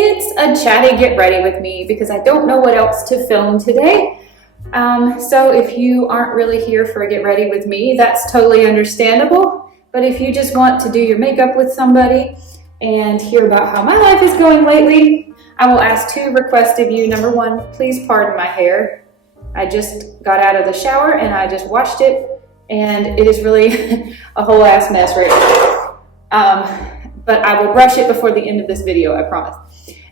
It's a chatty get ready with me because I don't know what else to film today. So if you aren't really here for a get ready with me, that's totally understandable. But if you just want to do your makeup with somebody and hear about how my life is going lately, I will ask two requests of you. Number one, please pardon my hair. I just got out of the shower and I just washed it, and it is really a whole ass mess right now. But I will brush it before the end of this video, I promise.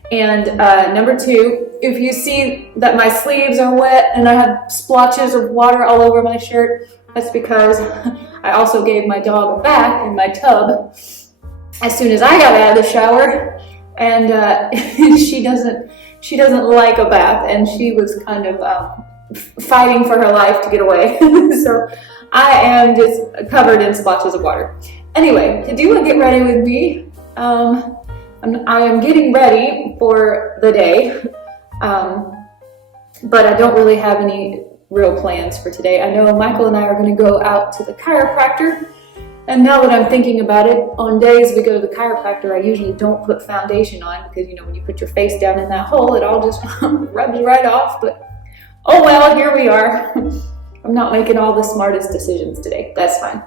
And number two, if you see that my sleeves are wet and I have splotches of water all over my shirt, that's because I also gave my dog a bath in my tub as soon as I got out of the shower, and she doesn't like a bath, and she was kind of fighting for her life to get away. So I am just covered in splotches of water. Anyway, to do a get ready with me, I am getting ready for the day, but I don't really have any real plans for today. I know Michael and I are going to go out to the chiropractor, and now that I'm thinking about it, on days we go to the chiropractor, I usually don't put foundation on because, you know, when you put your face down in that hole, it all just rubs right off. But oh well, here we are. I'm not making all the smartest decisions today. That's fine.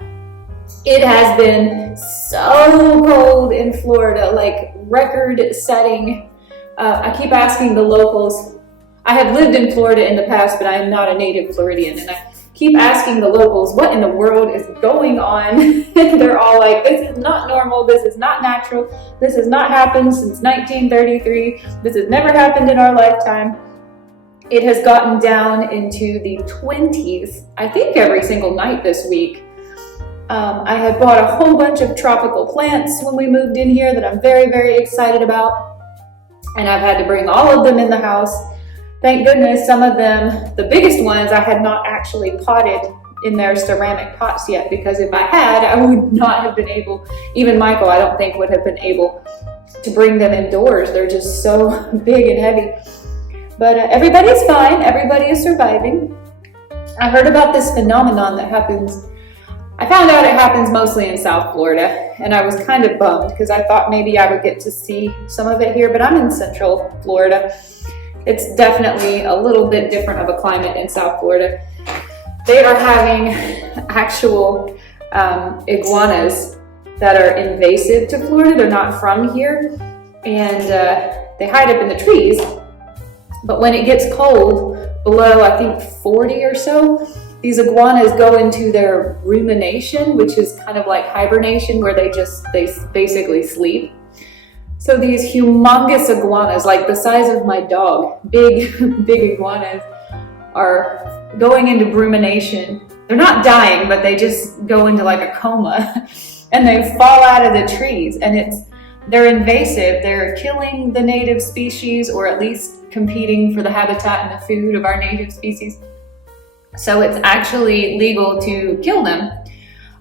It has been so cold in Florida, like record-setting. I keep asking the locals. I have lived in Florida in the past, but I am not a native Floridian, and I keep asking the locals what in the world is going on. And they're all like, this is not normal, this is not natural, this has not happened since 1933, this has never happened in our lifetime. It has gotten down into the 20s, I think every single night this week. I had bought a whole bunch of tropical plants when we moved in here that I'm very, very excited about. And I've had to bring all of them in the house. Thank goodness some of them, the biggest ones, I had not actually potted in their ceramic pots yet, because if I had, I would not have been able, even Michael, I don't think would have been able to bring them indoors. They're just so big and heavy. But everybody's fine. Everybody is surviving. I heard about this phenomenon that happens. I found out it happens mostly in South Florida, and I was kind of bummed because I thought maybe I would get to see some of it here, but I'm in Central Florida. It's definitely a little bit different of a climate in South Florida. They are having actual iguanas that are invasive to Florida. They're not from here, and they hide up in the trees. But when it gets cold, below I think 40 or so, these iguanas go into their rumination, which is kind of like hibernation, where they basically sleep. So these humongous iguanas, like the size of my dog, big iguanas, are going into rumination. They're not dying, but they just go into like a coma, and they fall out of the trees. And they're invasive. They're killing the native species, or at least competing for the habitat and the food of our native species. So it's actually legal to kill them.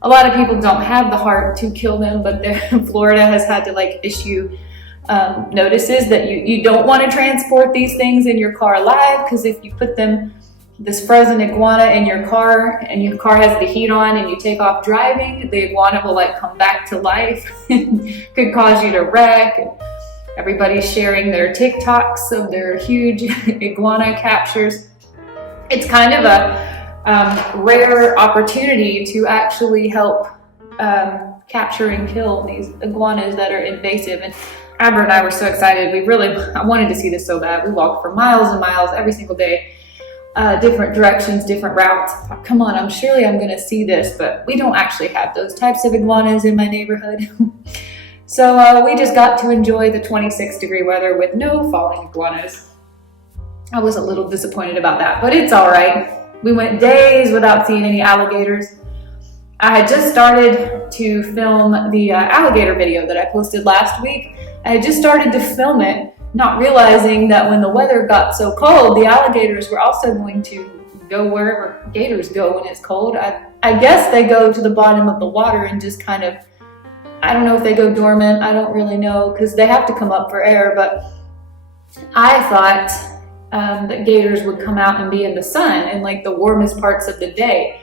A lot of people don't have the heart to kill them, but Florida has had to like issue notices that you don't want to transport these things in your car alive, because if you put this frozen iguana in your car and your car has the heat on and you take off driving, the iguana will like come back to life and could cause you to wreck. And everybody's sharing their TikToks of their huge iguana captures. It's kind of a rare opportunity to actually help capture and kill these iguanas that are invasive. And Amber and I were so excited. I wanted to see this so bad. We walked for miles and miles every single day, different directions, different routes. I thought, come on, I'm going to see this, but we don't actually have those types of iguanas in my neighborhood. So we just got to enjoy the 26-degree weather with no falling iguanas. I was a little disappointed about that, but it's all right. We went days without seeing any alligators. I had just started to film the alligator video that I posted last week. I had just started to film it, not realizing that when the weather got so cold, the alligators were also going to go wherever gators go when it's cold. I guess they go to the bottom of the water and just kind of, I don't know if they go dormant. I don't really know, because they have to come up for air, but I thought that gators would come out and be in the sun in like the warmest parts of the day.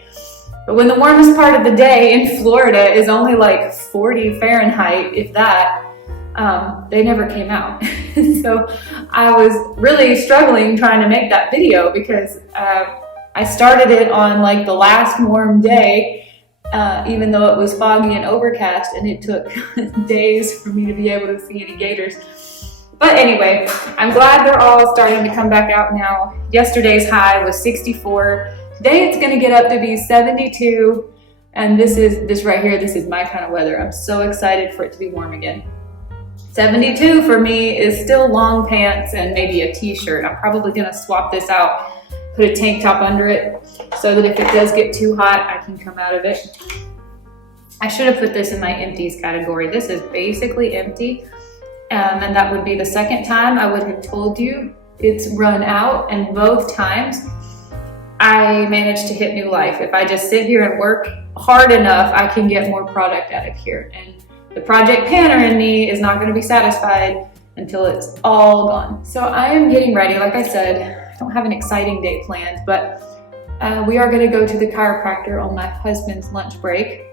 But when the warmest part of the day in Florida is only like 40 Fahrenheit, if that, they never came out. So I was really struggling trying to make that video because I started it on like the last warm day, even though it was foggy and overcast, and it took days for me to be able to see any gators. But anyway, I'm glad they're all starting to come back out now. Yesterday's high was 64. Today it's gonna get up to be 72. And this right here, this is my kind of weather. I'm so excited for it to be warm again. 72 for me is still long pants and maybe a t-shirt. I'm probably gonna swap this out, put a tank top under it so that if it does get too hot, I can come out of it. I should have put this in my empties category. This is basically empty. And that would be the second time I would have told you it's run out, and both times I managed to hit new life. If I just sit here and work hard enough, I can get more product out of here. And the project planner in me is not going to be satisfied until it's all gone. So I am getting ready. Like I said, I don't have an exciting day planned, but we are going to go to the chiropractor on my husband's lunch break.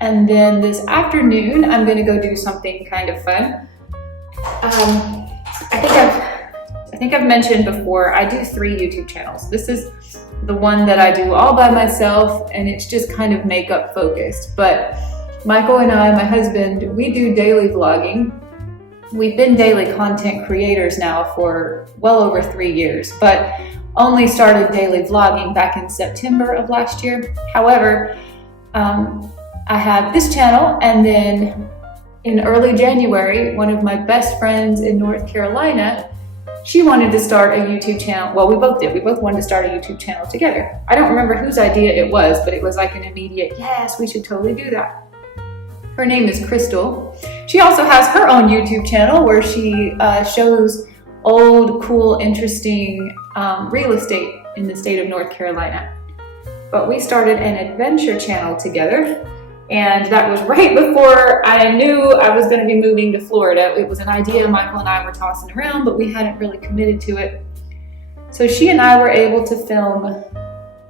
And then this afternoon, I'm going to go do something kind of fun. I think I've mentioned before, I do 3 YouTube channels. This is the one that I do all by myself, and it's just kind of makeup focused. But Michael and I, my husband, we do daily vlogging. We've been daily content creators now for well over 3 years, but only started daily vlogging back in September of last year. However, I have this channel, and then in early January, one of my best friends in North Carolina, she wanted to start a YouTube channel. Well, we both did. We both wanted to start a YouTube channel together. I don't remember whose idea it was, but it was like an immediate, yes, we should totally do that. Her name is Crystal. She also has her own YouTube channel where she shows old, cool, interesting real estate in the state of North Carolina. But we started an adventure channel together. And that was right before I knew I was going to be moving to Florida. It was an idea Michael and I were tossing around, but we hadn't really committed to it. So she and I were able to film,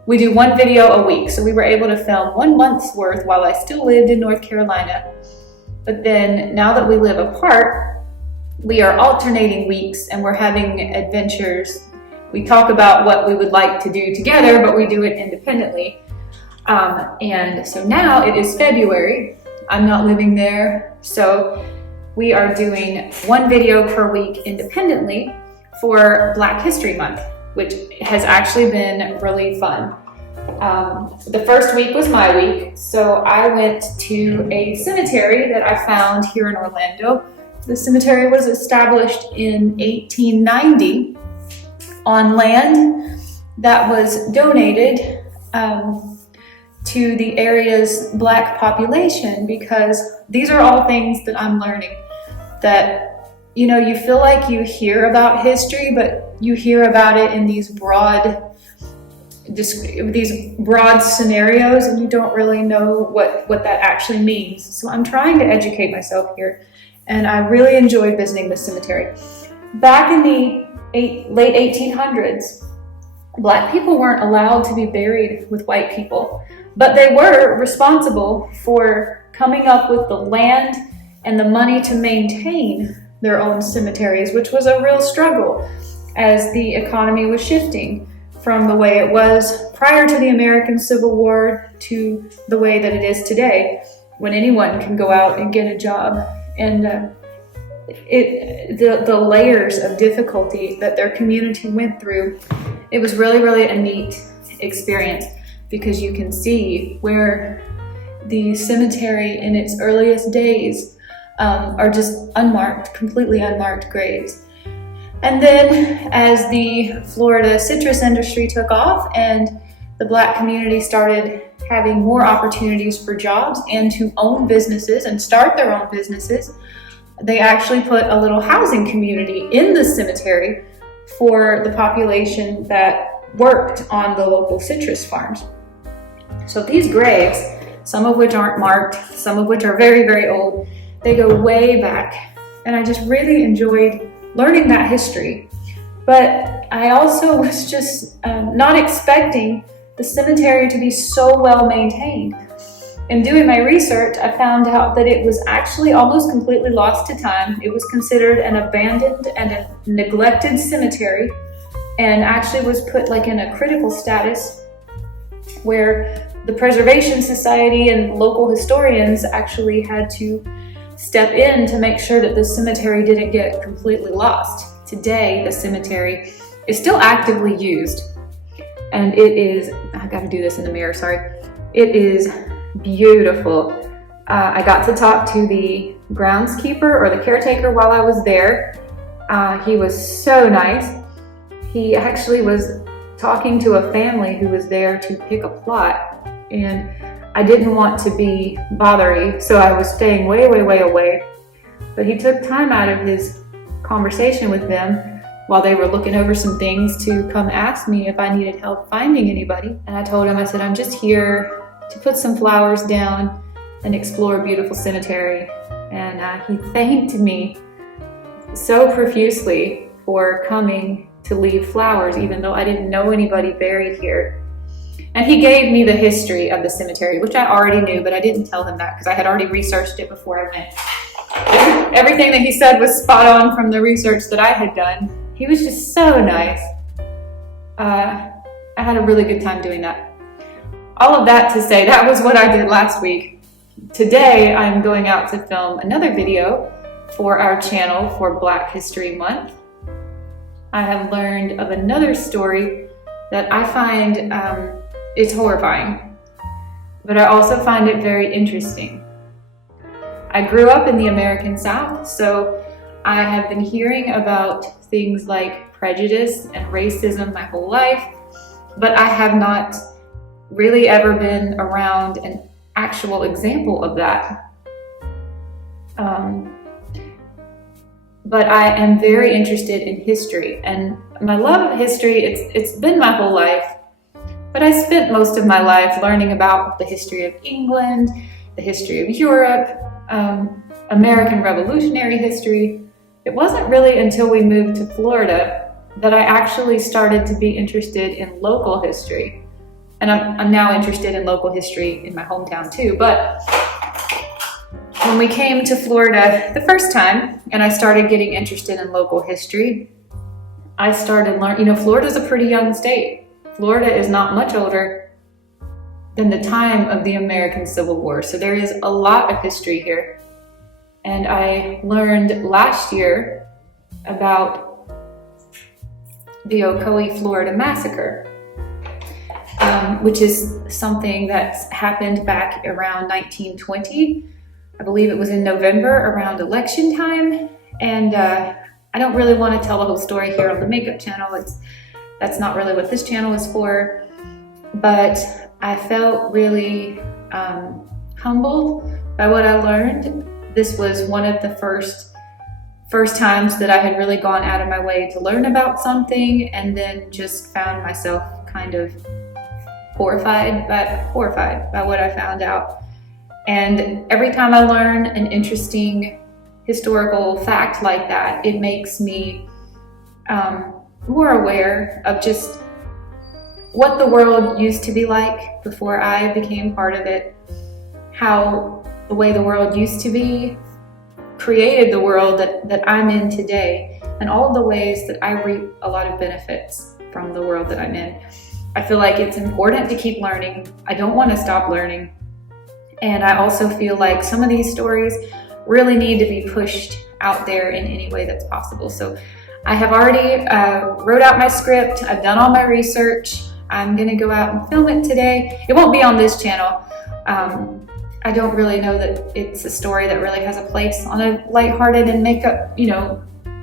we do 1 video a week. So we were able to film 1 month's worth while I still lived in North Carolina. But then now that we live apart, we are alternating weeks and we're having adventures. We talk about what we would like to do together, but we do it independently. And so now it is February. I'm not living there. So we are doing 1 video per week independently for Black History Month, which has actually been really fun. The first week was my week. So I went to a cemetery that I found here in Orlando. The cemetery was established in 1890 on land that was donated, to the area's Black population, because these are all things that I'm learning that, you know, you feel like you hear about history, but you hear about it in these broad scenarios, and you don't really know what that actually means. So I'm trying to educate myself here, and I really enjoyed visiting the cemetery. Back in the late 1800s, Black people weren't allowed to be buried with white people. But they were responsible for coming up with the land and the money to maintain their own cemeteries, which was a real struggle as the economy was shifting from the way it was prior to the American Civil War to the way that it is today, when anyone can go out and get a job. And the layers of difficulty that their community went through, it was really, really a neat experience, because you can see where the cemetery in its earliest days are just unmarked, completely unmarked graves. And then as the Florida citrus industry took off and the Black community started having more opportunities for jobs and to own businesses and start their own businesses, they actually put a little housing community in the cemetery for the population that worked on the local citrus farms. So these graves, some of which aren't marked, some of which are very, very old, they go way back. And I just really enjoyed learning that history. But I also was just not expecting the cemetery to be so well maintained. in doing my research, I found out that it was actually almost completely lost to time. It was considered an abandoned and a neglected cemetery, and actually was put like in a critical status where the Preservation Society and local historians actually had to step in to make sure that the cemetery didn't get completely lost. Today, the cemetery is still actively used, and it is, I gotta do this in the mirror, sorry. It is beautiful. I got to talk to the groundskeeper or the caretaker while I was there. He was so nice. He actually was talking to a family who was there to pick a plot, and I didn't want to be bothery, so I was staying way away. But he took time out of his conversation with them while they were looking over some things to come ask me if I needed help finding anybody. And I told him, I said, I'm just here to put some flowers down and explore a beautiful cemetery. And he thanked me so profusely for coming to leave flowers, even though I didn't know anybody buried here. And he gave me the history of the cemetery, which I already knew, but I didn't tell him that because I had already researched it before I went. Everything that he said was spot on from the research that I had done. He was just so nice. I had a really good time doing that. All of that to say, that was what I did last week. Today, I'm going out to film another video for our channel for Black History Month. I have learned of another story that I find is horrifying, but I also find it very interesting. I grew up in the American South, so I have been hearing about things like prejudice and racism my whole life, but I have not really ever been around an actual example of that. But I am very interested in history, and my love of history, it's been my whole life, but I spent most of my life learning about the history of England, the history of Europe, American Revolutionary history. It wasn't really until we moved to Florida that I actually started to be interested in local history. And I'm now interested in local history in my hometown too, but when we came to Florida the first time and I started getting interested in local history, I started learning, Florida's a pretty young state. Florida is not much older than the time of the American Civil War. So there is a lot of history here. And I learned last year about the Ocoee, Florida massacre, which is something that's happened back around 1920. I believe it was in November around election time. And I don't really want to tell the whole story here on the Makeup channel. That's not really what this channel is for. But I felt really humbled by what I learned. This was one of the first times that I had really gone out of my way to learn about something, and then just found myself kind of horrified by what I found out. And every time I learn an interesting historical fact like that, it makes me more aware of just what the world used to be like before I became part of it, how the way the world used to be created the world that I'm in today, and all the ways that I reap a lot of benefits from the world that I'm in. I feel like it's important to keep learning. I don't want to stop learning. And I also feel like some of these stories really need to be pushed out there in any way that's possible. So I have already wrote out my script. I've done all my research. I'm gonna go out and film it today. It won't be on this channel. I don't really know that it's a story that really has a place on a lighthearted and makeup,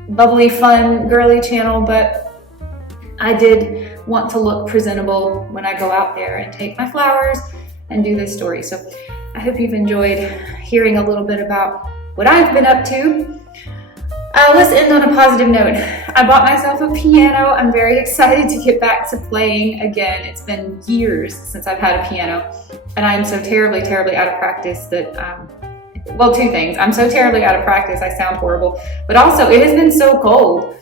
bubbly, fun, girly channel, but I did want to look presentable when I go out there and take my flowers and do this story. So I hope you've enjoyed hearing a little bit about what I've been up to. Let's end on a positive note. I bought myself a piano. I'm very excited to get back to playing again. It's been years since I've had a piano, and I'm so terribly out of practice that, well, two things. I'm so terribly out of practice, I sound horrible, but also it has been so cold.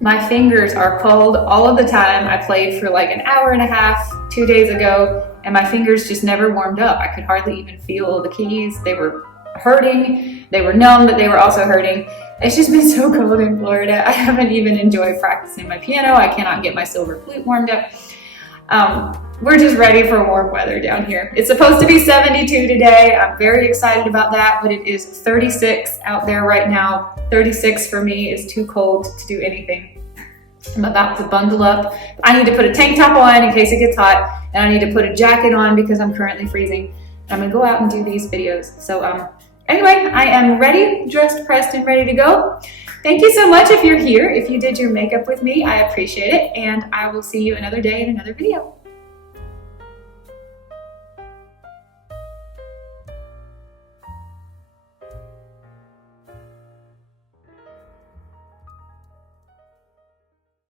My fingers are cold all of the time. I played for like an hour and a half 2 days ago, and my fingers just never warmed up. I could hardly even feel the keys. They were hurting, they were numb, but they were also hurting. It's just been so cold in Florida. I haven't even enjoyed practicing my piano. I cannot get my silver flute warmed up. We're just ready for warm weather down here. It's supposed to be 72 today. I'm very excited about that, but it is 36 out there right now. 36 for me is too cold to do anything. I'm about to bundle up. I need to put a tank top on in case it gets hot, and I need to put a jacket on because I'm currently freezing. I'm gonna go out and do these videos. So anyway, I am ready, dressed, pressed, and ready to go. Thank you so much if you're here. If you did your makeup with me, I appreciate it, and I will see you another day in another video.